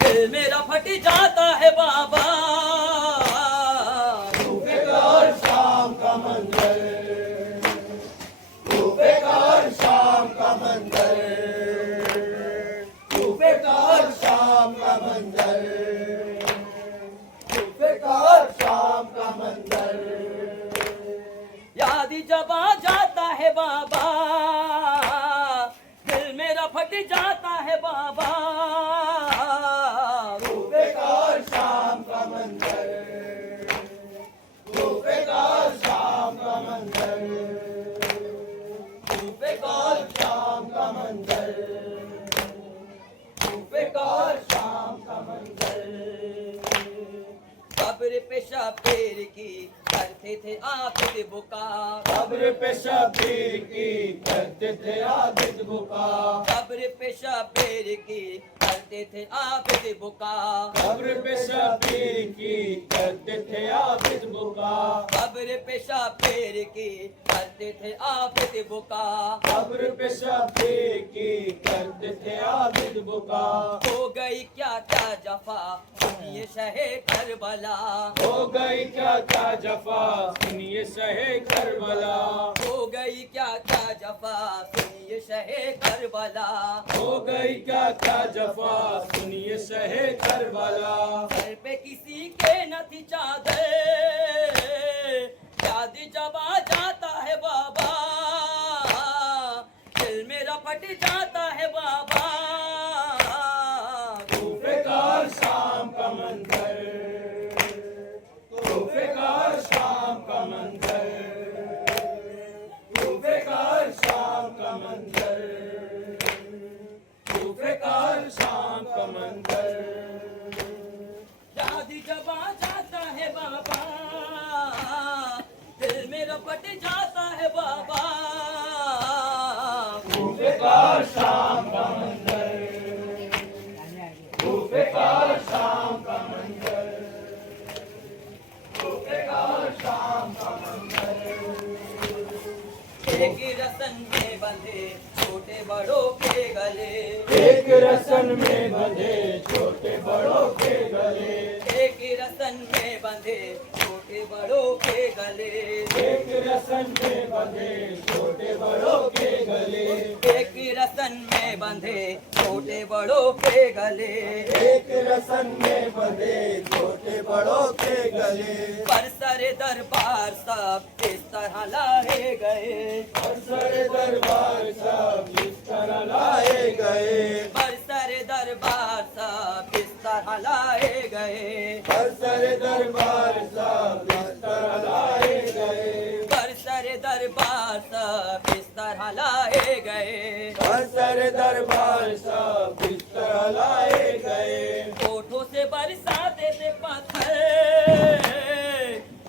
दिल मेरा फट जाता है बाबा। बेकार शाम का मंजर, बेकार शाम का मंजर, बेकार शाम का मंजर, बेकार शाम का मंजर। याद जब आ जाता है बाबा, दिल मेरा फट जाता है बाबा। बेकार शाम का मंजर, बेकार शाम का मंजर, बेकार शाम का मंजर, बेकार शाम का मंजर। कब्र पे शबीर की करते थे आबिद बुका, कब्र पे शबीर की करते थे आबिद बुका, कब्र पे शबीर की करते थे आबिद बुका, कब्र पे शबीर की करते थे आबिद बुका, कब्र पे शबीर की करते थे आबिद बुका। कब्र पे शबीर की करते थे आबिद बुका। हो गई क्या क्या जफा सुनिए शहे करबला, हो गई क्या क्या जफा सुनिए शहे करबला, हो गई क्या क्या जफा सुनिए शहे करबला। हो गई क्या क्या जफा सुनिए शहे करबला। सर पे किसी के न थी चादर, याद जब आ जाता है बाबा, दिल मेरा फट जाता है बाबा। बेकार शाम का मंजर, बेकार शाम का मंजर, बेकार शाम का मंजर, बेकार शाम का मंजर। याद जब आ जाता है बाबा, दिल मेरा फट जाता है बाबा। बेकार शाम का मंजर, बेकार शाम का मंजर, बेकार शाम का मंजर। एक रसन में बंधे छोटे बड़ों के गले, एक रसन में बंधे छोटे बड़ों के गले, एक रसन में बंधे छोटे बड़ों के गले, एक रसन में बंधे छोटे बड़ों के गले, एक रसन में बंधे छोटे बड़ों के गले। एक रसन में बंधे छोटे बड़ों के गले। पर सरे दरबार सब इस तरह लाए गए, पर सरे दरबार सब इस तरह लाए गए, पर सरे दरबार सब इस तरह लाए गए, पर सरे दरबार सब इस तरह लाए गए, पर सरे दरबार सब इस तरह लाए गए। पर सरे दरबार सब इस तरह लाए गए। होठों से बरसाते थे पत्थर,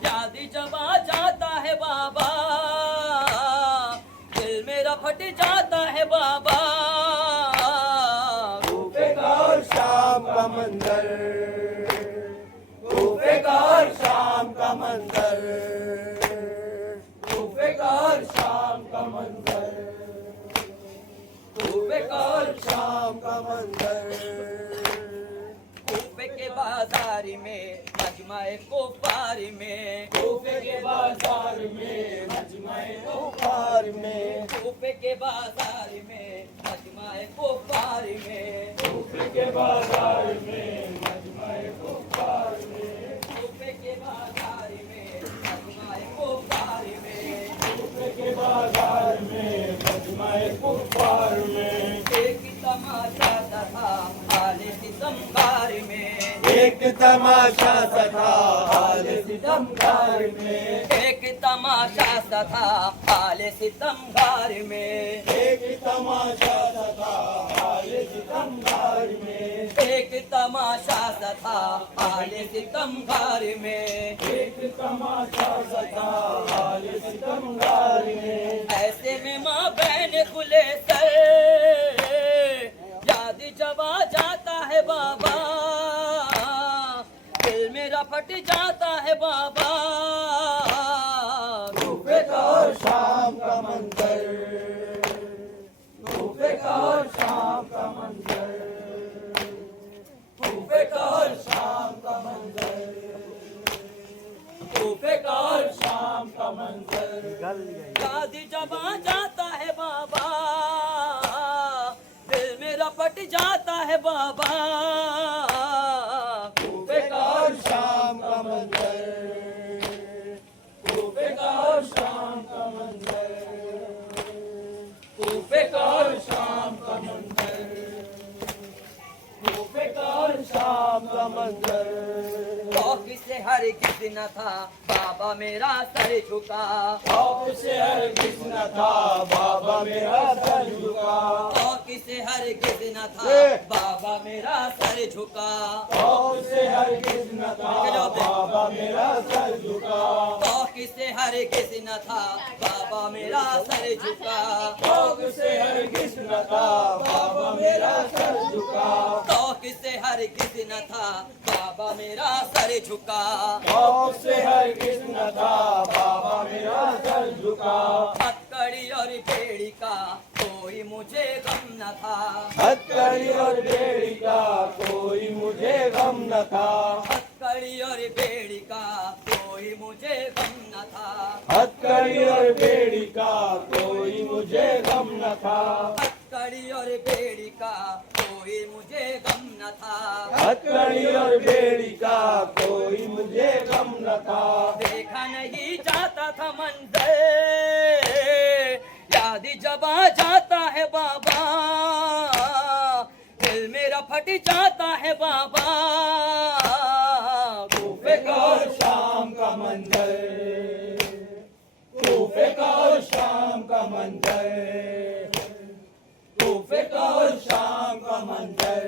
याद जब आ जाता है बाबा, दिल मेरा फट जाता है बाबा। बेकार शाम का मंजर, बेकार शाम का मंजर, बेकार शाम का मंजर, बेकार शाम का मंजर। कूफे के बाजार में मजमाए कुफार में, कूफे के बाजार में मजमाए कुफार में, कूफे के बाजार में मजमाए कुफार में, कूफे के बाजार में मजमाए कुफार में, कूफे के बाजार में मजमाए कुफार में। कूफे के बाजार में मजमाए कुफार में। एक तमाशा था हाल सितमगार में, एक तमाशा था हाल सितमगार में, एक तमाशा था हाल सितमगार में, एक तमाशा था हाल सितमगार में, एक तमाशा था हाल सितमगार में। एक तमाशा था हाल सितमगार में। ऐसे में माँ बहन खुले सर, याद जब आ जाता है बाबा, दिल मेरा फट जाता है बाबा। याद जब आ जाता है बाबा, दिल मेरा फट जाता है बाबा। कूफे का और शाम का मंजर, कूफे का और शाम का मंजर, कूफे का और शाम का मंजर, कूफे का और शाम का मंजर। शौक से हर किस न था बाबा मेरा सर झुका, शौक से हरगिज़ न था बाबा मेरा सर झुका, शौक से हर किस न था बाबा मेरा सर झुका, शौक से हरगिज़ न था बाबा मेरा सर झुका, शौक से हर किस न था बाबा मेरा सर झुका, शौक से हरगिज़ न था बाबा मेरा सर झुका, शौक से हर किस न था बाबा मेरा सर झुका। शौक से हरगिज़ न था बाबा मेरा सर झुका, हथकड़ी और बेड़ी का कोई मुझे गम न था, हथकड़ी और बेड़ी का कोई मुझे गम न था, हथकड़ी और बेड़ी का कोई मुझे गम न था, हथकड़ी और बेड़ी का कोई मुझे गम न था, हथकड़ी और बेड़ी का कोई मुझे गम न था। हथकड़ी और बेड़ी का कोई मुझे गम न था, देखा नहीं जाता था मंजर, याद जब आ जाता है बाबा, दिल मेरा फट जाता है बाबा। कूफे का और शाम का मंजर, कूफे का और शाम का मंजर, कूफे का और शाम का मंजर।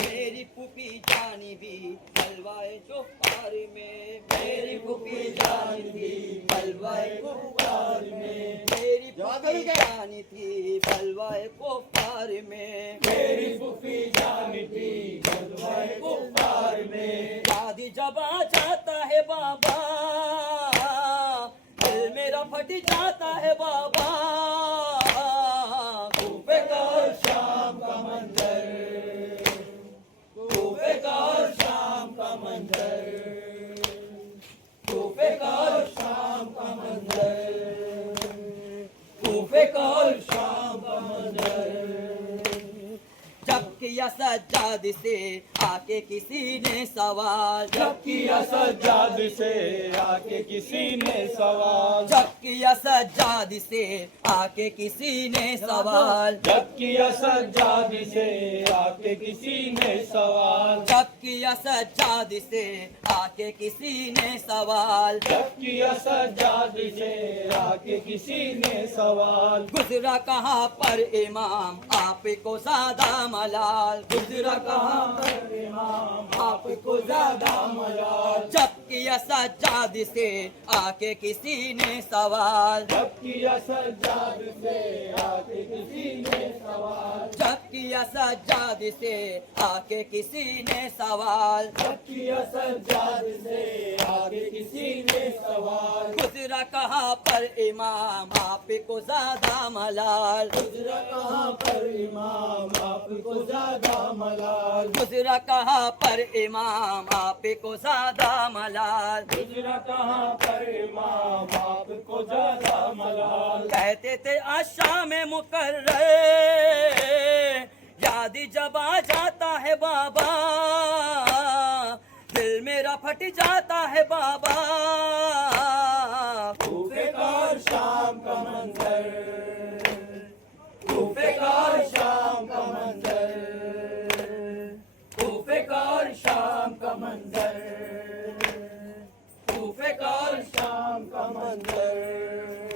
मेरी फूफी जानी भी हलवाए चौपार में, मेरी फूफी जानी थी हलवाए चौपार में, मेरी फूफी जानी थी हलवाए चौपार में, मेरी फूफी जानी थी हलवाए कुफ्फार में, याद जब आ जाता है बाबा, दिल मेरा फट जाता है बाबा। कूफे का और शाम का मंजर, कूफे का और शाम का मंजर, कूफे का और शाम का मंजर, कूफे का और शाम का मंजर। जब किया सज्जाद से आके किसी ने सवाल, जब किया सज्जाद से आके किसी ने सवाल, जब किया सज्जाद से आके किसी ने सवाल, जब किया सज्जाद से आके किसी ने सवाल, जब किया सज्जाद से आके किसी ने सवाल, जब किया सज्जाद से आके किसी ने सवाल, गुजरा कहाँ पर इमाम आपको ज्यादा मलाल, गुजरा कहाँ पर इमाम आपको ज्यादा मलाल, जब किया सज्जाद से आके किसी ने सवाल, जब किया सज्जाद से आके किसी ने सवाल, जब किया सज्जाद से आके किसी ने सवाल, जब किया सज्जाद से आके किसी ने सवाल, गुजरा कहाँ पर इमाम आपको ज्यादा मलाल, गुजरा कहाँ पर इमाम आपको ज्यादा मलाल, गुजरा कहाँ पर इमाम आपको ज्यादा मलाल। गुजरा कहाँ पर इमाम आपको ज्यादा मलाल, कहते थे आशा में मुकर्रर, याद जब आ जाता है बाबा, दिल मेरा फट जाता है बाबा। कूफे का और शाम का मंजर, कूफे का और शाम का मंजर, कूफे का और शाम का मंजर, कूफे का और शाम का मंजर।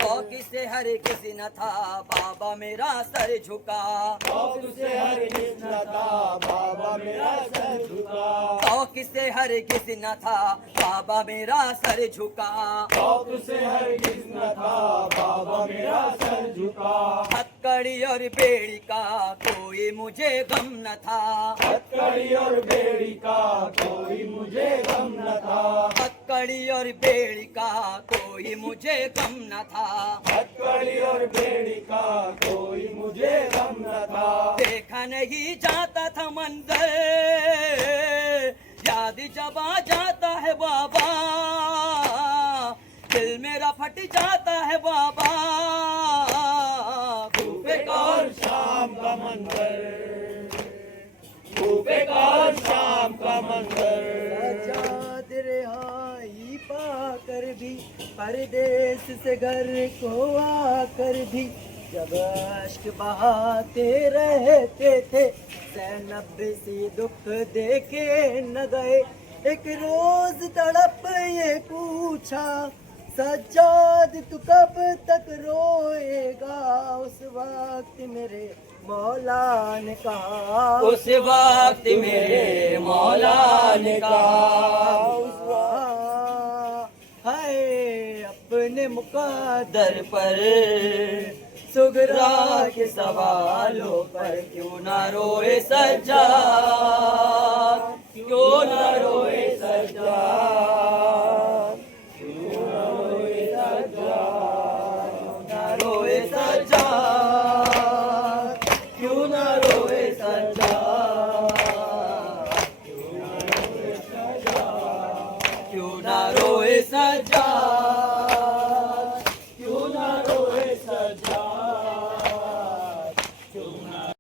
शौक से हर किसी न था बाबा मेरा सर झुका, शौक से हरगिज़ न था बाबा मेरा सर झुका, शौक से हर किसी न था बाबा मेरा सर झुका, शौक से हरगिज़ न था बाबा मेरा सर झुका, हथकड़ी और बेड़ी का कोई मुझे गम न था, हथकड़ी और बेड़ी का कोई मुझे गम न था, हथकड़ी और बेड़ी का कोई मुझे गम न था, हथकड़ी और बेड़ी का कोई मुझे गम न था, देखा नहीं जाता था मंजर, याद जब आ जाता है बाबा, दिल मेरा फट जाता है बाबा बेकार शाम का मंदिर, वो बेकार शाम का मंदिर। आजाद रिहाई पाकर भी परदेश से घर को आकर भी जब अश्क बहाते रहते थे ज़ैनब से दुख देखे न गए। एक रोज तड़प ये पूछा सज्जाद तू कब तक रोएगा। उस वक्त मेरे मौला ने कहा, उस वक्त मेरे मौला ने कहा उस हाय अपने मुकद्दर पर सुगरा के सवालों पर क्यों ना रोए सज्जाद, क्यों ना रोए सज्जाद, क्यों ना रोए सज्जाद, क्यों ना रोए सज्जाद, क्यों ना रोए सज्जाद।